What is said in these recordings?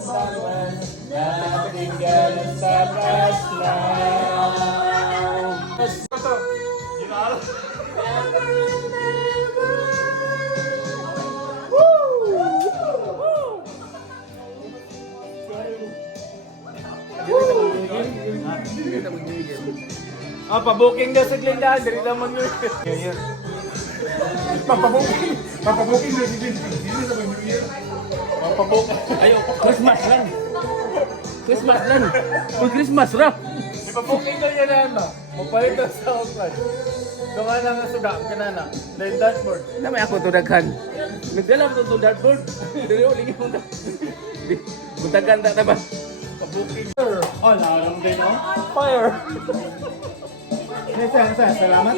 someone na tinggal sa paslaw. Ito, ginalo. Pabuking daw sa Glendale, dali naman yun. Papabuking daw si Glendale. Papabuking. Ayoko. Christmas lang. Christmas lang. Kung Christmas ra. Ipabuking daw yan na ano. Mapalit daw sa Oakland. Doon nga lang ang suga, kanana. Dahil dashboard. Namay ako to daghan. Nagdala mo to dashboard. Dili mo ligi mo ta. Butagan ta ba? Pabuking. Oh, naalam din no? Fire. Salamat.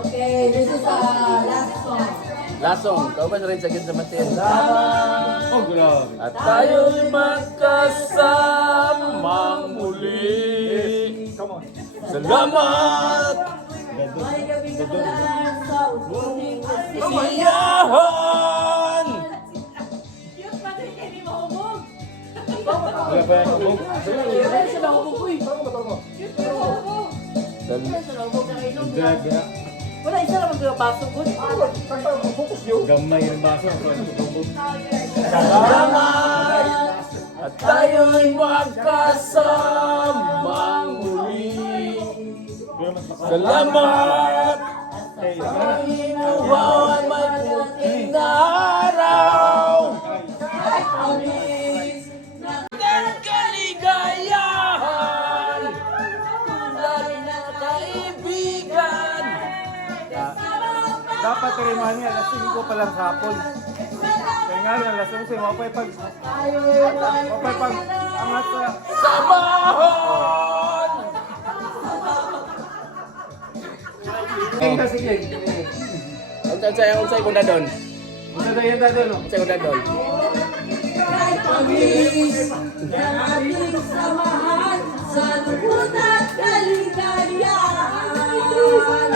Okay, this is last song. Lasong, kau ba rin sakit sa matin? Oh, grabe. At tayo'y magkasamang muli. Come on. Salamat! May gabi ka lang sa usuning Kasiyahan! Cute pa rin kayo ni Mahubog. Wala pa yan ako. Cute sa Mahubog ko eh. Cute sa Mahubog. Cute sa Mahubog na kayo nung wala, isa lang magpapasok ko. Gamay yung baso. Salamat! At tayo'y magkasamang muli. Salamat! Wow, may puting na araw! Ng kaligayahan! Tulad ng kaibigan! Dapat terimahan niya, alas 5 pa lang hapon. Kaya nga yan, alas 11, mapay pag angat sa... Samahon! Sige, sige. Unsay kunda doon? Gusto na yan dado, no? Unsay kunda doon? Aming samahan sa lubot at kaligayahan.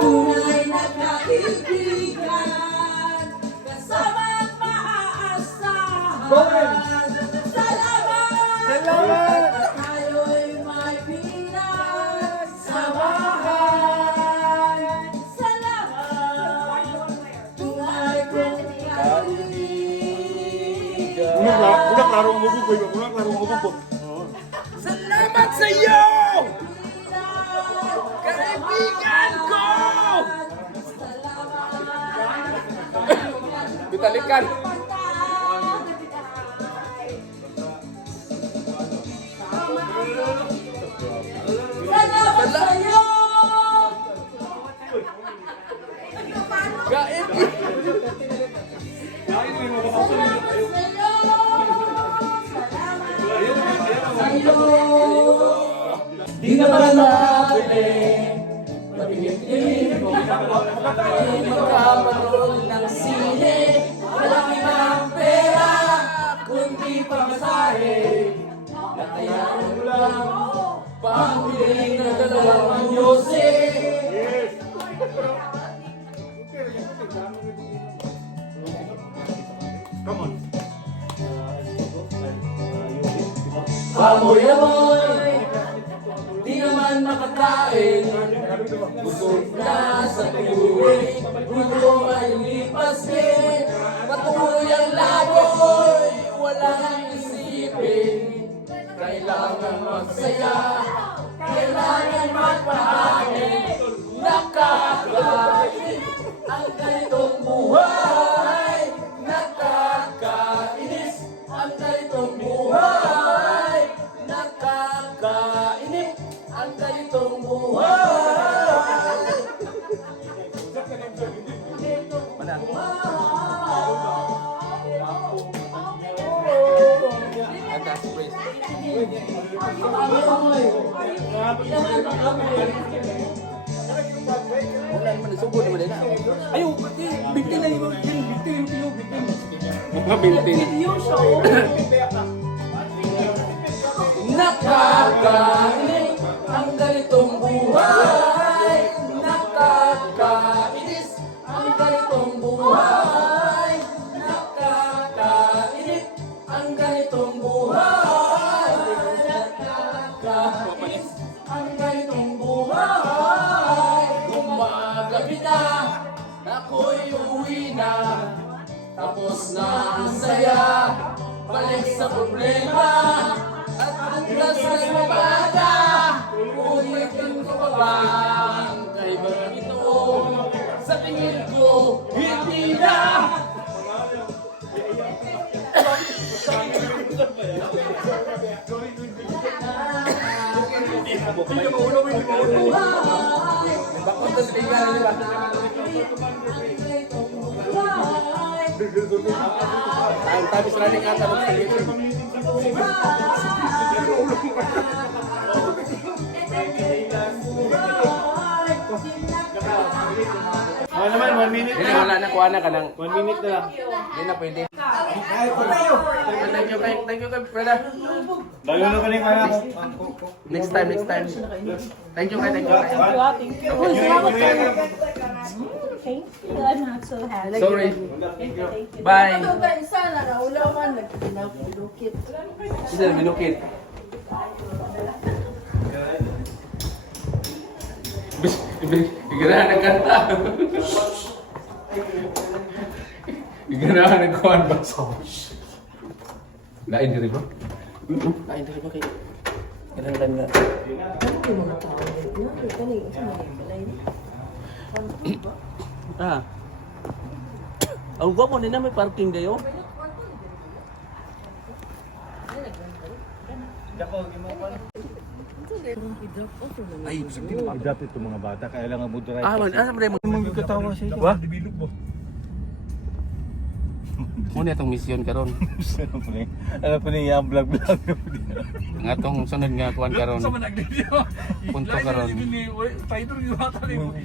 Tunay na kaibigan, kasamang maaasahan. Salamat! Salamat! Tayo'y may pinagsamahan. Salamat! Tunay kong kaibigan. Una klaro ang mabuk, una klaro ang mabuk. Salamat sa iyo! Kaibigan ko! Bitalikan! Salamat sa'yo! Di na malapit Patingin-tingin magkakaroon ng sine Walang ibang pera Kundi pamasahe Nakayaan mo lang Pambili ng dalawang Yose Come on. Amoy-amoy Di naman makakain Busog na sa tuloy Gulo ay lipas din Patuloy ang laboy Walang isipin Kailangan magsaya Kailangan magpahagi Nakakain Ang ganitong buhay Nakakainis Ang ganitong buhay Nakakainip Ang ganitong buhay Atas praise Wala naman, sugod naman din na. Ayaw, binti na yung binti yung tiyo, binti. Mga bintin. Nakakainis ang ganitong buhay. Nakakainis ang ganitong buhay. Nakakainis ang ganitong ako'y uuwi na. Tapos na ang saya, balik sa problema. At bukas ay mabaga, uulitin ko pa ba ang kaibahan ito? Sa tingin ko, hindi na. Bakit sa tingin di ba? Time is running out of time. Ano naman, 1 minute Hindi, na. wala na, kuha na ka ng... 1 minute na lang. Hindi na pwede. Thank you, brother. Lalo na kanina kaya ako. Next time. Thank you. Uy, salamat kayo. Thank you. I'm not so happy. Sorry. Bye. Ano ba, isa na naulaman, nagpinapilukit. Isa na binukit. Iganahan ng kanta. Iganahan ng kuhan ba? Lain diri ba? Lain diri ba kay? Kailangan nga. Ano yung mga tao? Ano kanina? Ano yung balay? Ah. Ang gwapo nila may parking dayo. Ay, I-drop ito mga bata, kaya lang ang motor Ah, man, asa mo? Mong katawa siya. Wa? Muna itong mission karon. Ano pa niya ang vlog. Ang atong sunod nga kuan karon. Punto karon.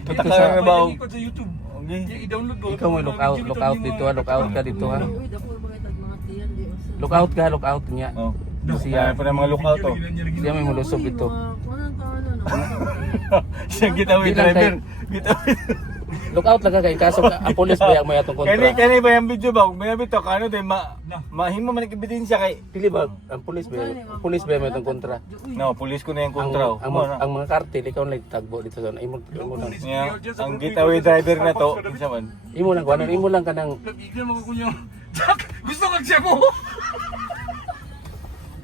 Tutak ka na ba? sa YouTube. Okay. I-download ko. Ikaw mo look out dito, look out ka dito ha. Uy, dako mga tag mga tiyan, di ba? Look out niya. Oh. Siya, Siya pa ng mga lookout to. siya may mulusob dito. Siya gitawin Di lang driver. Gitawin. Look out lang ka kay kaso ang pulis ba may atong kontra. Kani ba yung video ba? Kung may bito kano din mahimo man ebidensya kay. Pili ba ang pulis ba may atong kontra. No, pulis ko na yung Ang, kontra. ang mga kartel ikaw lang tagbo dito sa imo lang. Ang getaway driver na to, unsa man? Imo lang kuan, imo lang kanang Ignan mo ko kunyo. Jack, gusto kang siya mo.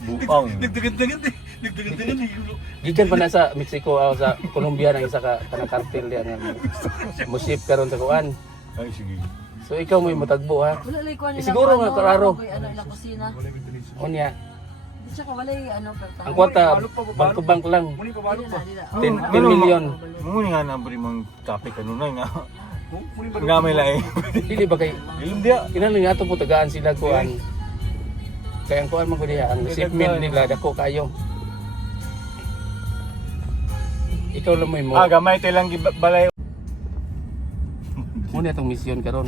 Bupang. Nagdagan-dagan eh. Nagdagan-dagan eh. gikan pa na sa Mexico o sa Colombia ng isa ka kanang kartel diyan. Musip karon sa kuan. Ay sige. So ikaw may matagbo ha. Wala lay kuan nila. Siguro nga, klaro. Ano ila kusina. Unya, Di siya ka wala ano perta. ang kwarta bank to bank lang. Muni pa balok pa. 10 million. Muni nga na bari mang topic ano na nga. Muni pa. Nga may lain. Dili ba kay Ilum dia. kinahanglan nga ato po tagaan sila kuan. Kaya ang kuan man ko diha, ang shipment nila dako kayo. Ikaw lang may mo. Ah, gamay tay lang balay. Muna itong mission karon.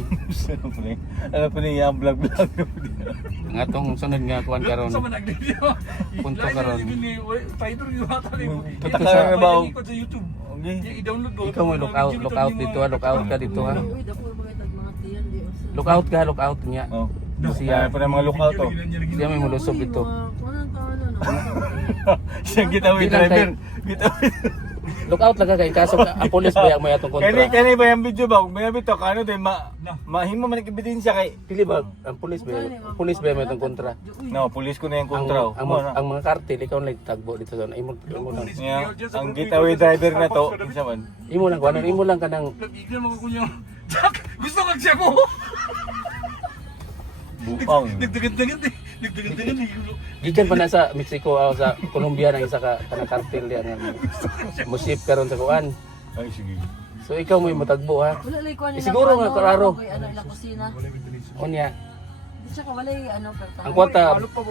Ano pa niya ang vlog. Ang atong sunod nga kuan karon. Sa man nagdidyo. Punto karon. Title yung hata ni. Tutak ka na ba? Ko sa YouTube. Okay. I-download ko. Ikaw mo look out dito, look out ka dito ha. Uy, dako mga tag mga tiyan, di ba? Look out niya. Oh. Siya, Siya pa ng mga lookout to. siya may mulusob dito. Siya gitawin Di lang driver. Gitawin. Look out lang ka kay kaso ang pulis ba may atong kontra. Kani ba yung video ba? Kung may bito kano din mahimo man ebidensya kay. Pili ba ang pulis ba may atong kontra. No, pulis ko na yung Ang, kontra. ang mga kartel ikaw lang tagbo dito sa imo lang. Ang getaway driver na to, unsa man? Imo lang kuan, imo lang kanang Ignan mo ko kunyo. Jack, gusto kang siya mo. Bupang. Nagdagan-dagan eh. Nagdagan-dagan eh. gikan pa na sa Mexico o sa Colombia ng isa ka kanang kartel diyan. Musip karon sa kuan. Ay sige. So ikaw may matagbo ha. Wala lay kuan nila. Siguro nga, klaro. Ano ila kusina. Unya, Di siya ka wala ano perta. ang kwarta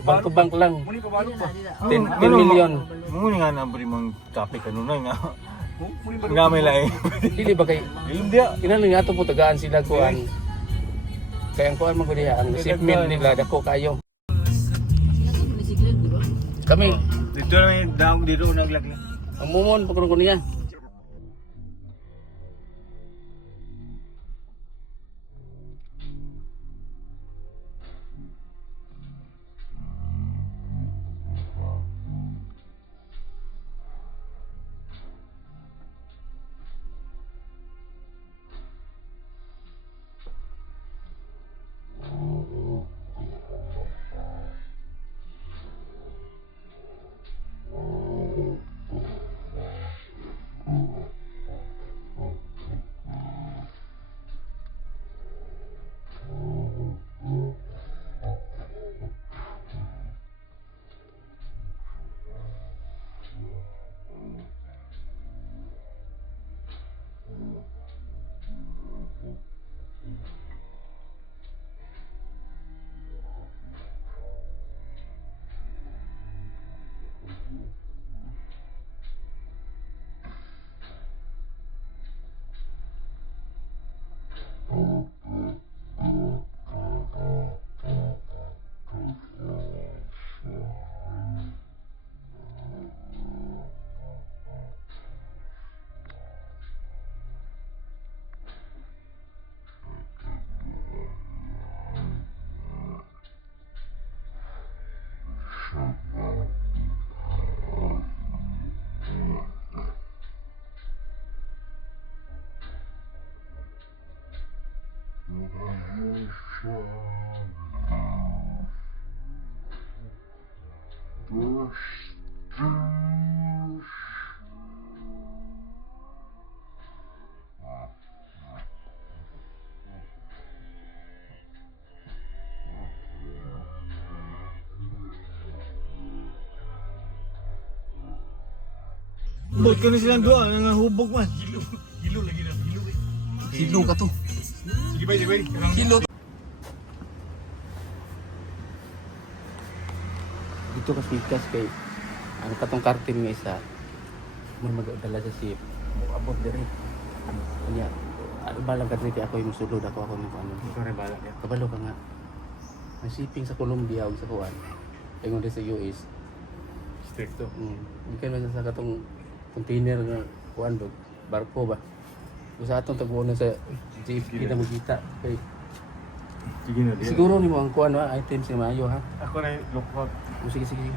bank to bank lang. Muni pa balok pa. 10 million. Muni nga na bari mang topic ano na nga. Muni pa. Nga may lain. Dili ba kay Ilum dia. kinahanglan nga ato po tagaan sila kuan. Kaya ang kuan man ko diha, ang shipment nila dako kayo. Kami, Dito na may daw dito naglaglag. ang mumon pa ko niya. Bot ka na silang dua, nangahubog man. Hilo lagi na, hilo eh. Hilo ka to. Sige ba, sige ba? Hilo. Dito ka pikas kay ang katong kartel nga isa mo magdala sa sip abot diri kanya balang ka diri ako yung sulod ako ng ano Sorry, balak ya. kabalo ka nga ang shipping sa Colombia ug sa kuan ingon sa US Stricto. ikan man sa katong container nga kuan dog barko ba usa atong taguon sa JFK na magkita kay Sige na, siguro nimo ang kuan wa items nga maayo ha Ako na yung lookout. sige